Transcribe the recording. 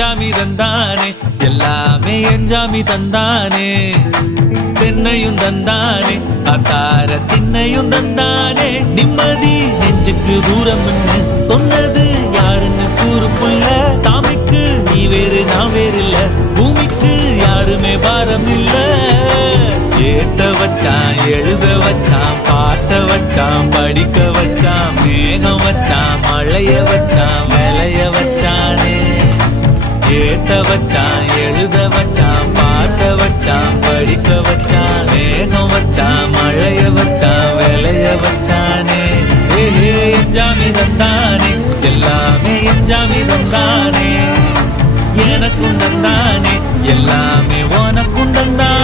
எஞ்சாமி தந்தானே எல்லாமே எஞ்சாமி தந்தானே தென்னையும் தந்தானே காத்தார திண்ணையும் தந்தானே நிம்மதி நெஞ்சுக்கு தூரம் சொன்னது யாருன்னு கூறு புள்ள சாமிக்கு நீ வேறு நான் வேறு இல்ல பூமிக்கு யாருமே பாரம் இல்ல ஏத்த வச்சான் எழுத வச்சான் பாட்ட வச்சான் படிக்க வச்சான் மேகம் வச்சான் மழைய வச்சான் விளைய வச்சானே ஏத்த வச்சான் எழுத வச்சான் பாட்ட வச்சான் படிக்க வச்சான் மேகம் வச்சான் மழைய வச்சான் விளைய வச்சானே எஞ்சாமி தந்தானே எல்லாமே எஞ்சாமி தந்தானே எனக்கும் தந்தானே எல்லாமே உனக்கும் தந்தானே